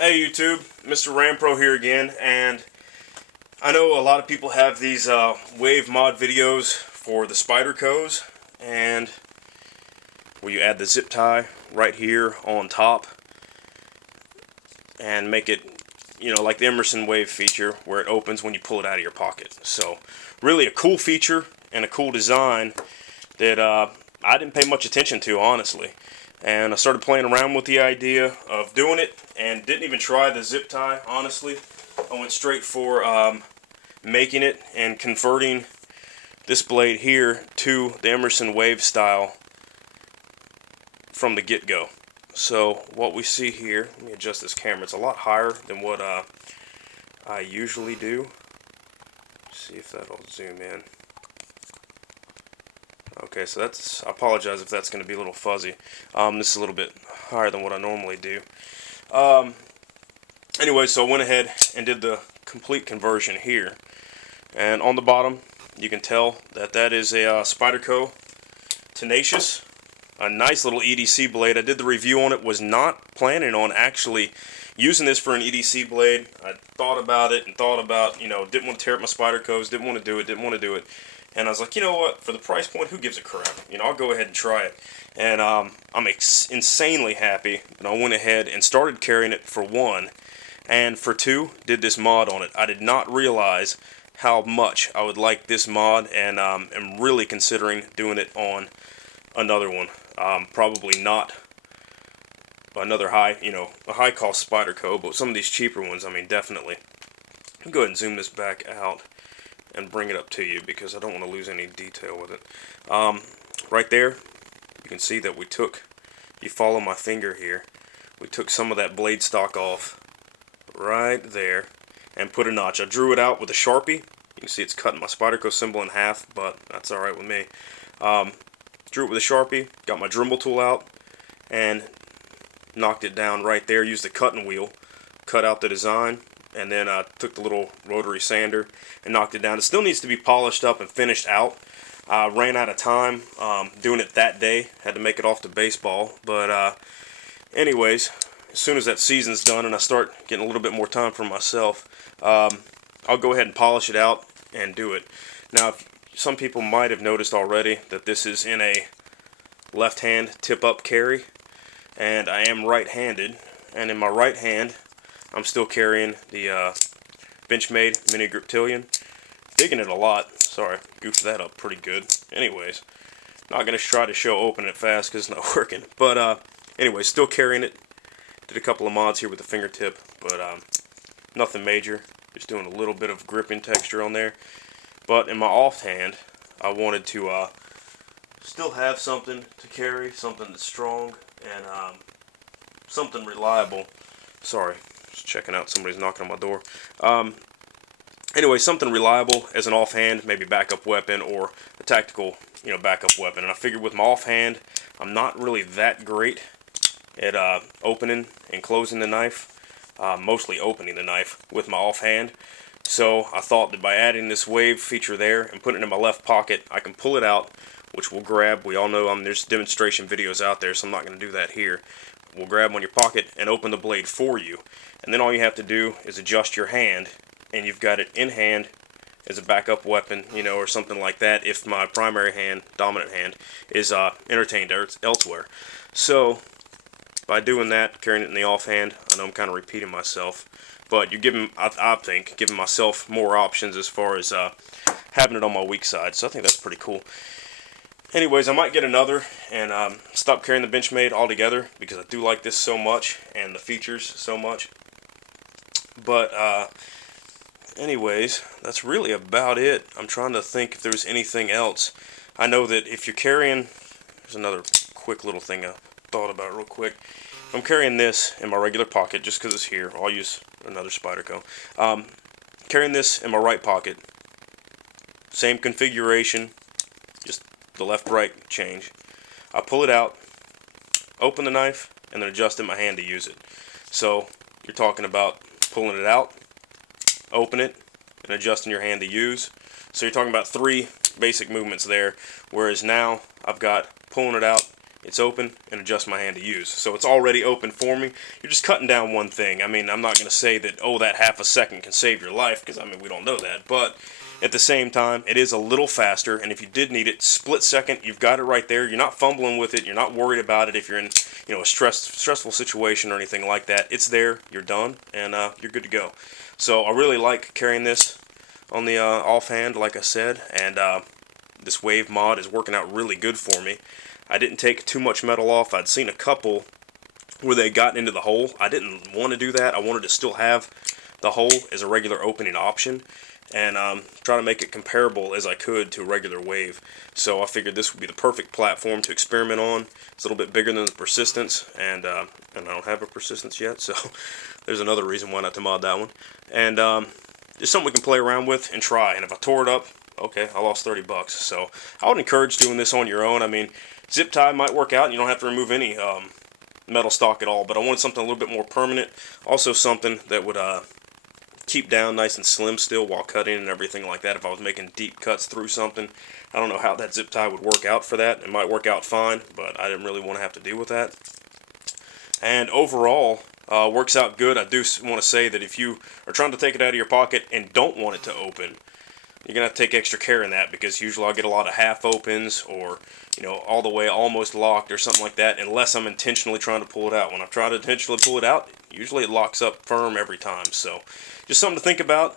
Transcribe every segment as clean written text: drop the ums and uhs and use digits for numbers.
Hey YouTube, MrRampro here again, and I know a lot of people have these wave mod videos for the Spydercos, and where you add the zip tie right here on top and make it, like the Emerson wave feature where it opens when you pull it out of your pocket. So really a cool feature and a cool design that I didn't pay much attention to, honestly. And I started playing around with the idea of doing it and didn't even try the zip tie, honestly. I went straight for making it and converting this blade here to the Emerson wave style from the get-go. So what we see here, let me adjust this camera, it's a lot higher than what I usually do. See if that'll zoom in. Okay, so that's, I apologize if that's going to be a little fuzzy. This is a little bit higher than what I normally do. Anyway, so I went ahead and did the complete conversion here. And on the bottom, you can tell that that is a Spyderco Tenacious. A nice little EDC blade. I did the review on it, was not planning on actually using this for an EDC blade. I thought about it and thought about, didn't want to tear up my Spydercos, didn't want to do it. And I was like, you know what, for the price point, who gives a crap? I'll go ahead and try it. And I'm insanely happy that I went ahead and started carrying it, for one, and for two, did this mod on it. I did not realize how much I would like this mod, and am really considering doing it on another one. Probably not another a high cost Spyderco, but some of these cheaper ones, definitely. I'll go ahead and zoom this back out and bring it up to you because I don't want to lose any detail with it. Right there, you can see that you follow my finger here, we took some of that blade stock off right there and put a notch. I drew it out with a Sharpie. You can see it's cutting my Spyderco symbol in half, but that's alright with me. Drew it with a Sharpie, got my Dremel tool out, and knocked it down right there. Used the cutting wheel, cut out the design, and then took the little rotary sander and knocked it down. It still needs to be polished up and finished out. I ran out of time doing it that day. Had to make it off to baseball. But anyways, as soon as that season's done and I start getting a little bit more time for myself, I'll go ahead and polish it out and do it. Now, some people might have noticed already that this is in a left-hand tip-up carry, and I am right-handed. And in my right hand, I'm still carrying the Benchmade Mini Griptilian. Digging it a lot. Sorry, goofed that up pretty good. Anyways, not going to try to show opening it fast because it's not working. But anyways, still carrying it. Did a couple of mods here with the fingertip, but nothing major. Just doing a little bit of gripping texture on there. But in my offhand, I wanted to still have something to carry, something that's strong, and something reliable. Sorry, just checking out, somebody's knocking on my door. Anyway, something reliable as an offhand, maybe backup weapon or a tactical, backup weapon. And I figured with my offhand, I'm not really that great at opening and closing the knife. Mostly opening the knife with my offhand. So I thought that by adding this wave feature there and putting it in my left pocket, I can pull it out, which will grab. We all know there's demonstration videos out there, so I'm not going to do that here. We'll grab on your pocket and open the blade for you. And then all you have to do is adjust your hand, and you've got it in hand as a backup weapon, or something like that, if my primary hand, dominant hand, is entertained elsewhere. So by doing that, carrying it in the offhand, I know I'm kind of repeating myself, but you're giving, I think, giving myself more options as far as having it on my weak side. So I think that's pretty cool. Anyways, I might get another and stop carrying the Benchmade altogether because I do like this so much and the features so much. But anyways, that's really about it. I'm trying to think if there's anything else. I know that if you're carrying, there's another quick little thing I thought about real quick. If I'm carrying this in my regular pocket, just because it's here, I'll use another Spyderco. Carrying this in my right pocket, same configuration, just the left-right change. I pull it out, open the knife, and then adjust in my hand to use it. So you're talking about pulling it out, open it, and adjusting your hand to use. So you're talking about three basic movements there, whereas now I've got pulling it out it's open, and adjust my hand to use. So it's already open for me. You're just cutting down one thing. I mean, I'm not going to say that, oh, that half a second can save your life, because, I mean, we don't know that. But at the same time, it is a little faster, and if you did need it, split second, you've got it right there. You're not fumbling with it. You're not worried about it if you're in, you know, a stressful situation or anything like that. It's there. You're done, and you're good to go. So I really like carrying this on the offhand, like I said, and this wave mod is working out really good for me. I didn't take too much metal off. I'd seen a couple where they got into the hole. I didn't want to do that. I wanted to still have the hole as a regular opening option, and try to make it comparable as I could to a regular wave. So I figured this would be the perfect platform to experiment on. It's a little bit bigger than the persistence, and I don't have a persistence yet, so there's another reason why not to mod that one. And just something we can play around with and try. And if I tore it up, okay, I lost 30 bucks. So I would encourage doing this on your own. I mean, zip tie might work out, and you don't have to remove any metal stock at all, but I wanted something a little bit more permanent. Also something that would keep down nice and slim still while cutting and everything like that. If I was making deep cuts through something, I don't know how that zip tie would work out for that. It might work out fine, but I didn't really want to have to deal with that. And overall, works out good. I do want to say that if you are trying to take it out of your pocket and don't want it to open, you're going to have to take extra care in that, because usually I'll get a lot of half opens, or, you know, all the way almost locked or something like that, unless I'm intentionally trying to pull it out. When I try to intentionally pull it out, usually it locks up firm every time. So just something to think about,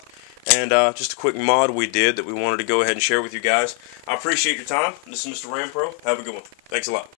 and just a quick mod we did that we wanted to go ahead and share with you guys. I appreciate your time. This is Mr. Rampro. Have a good one. Thanks a lot.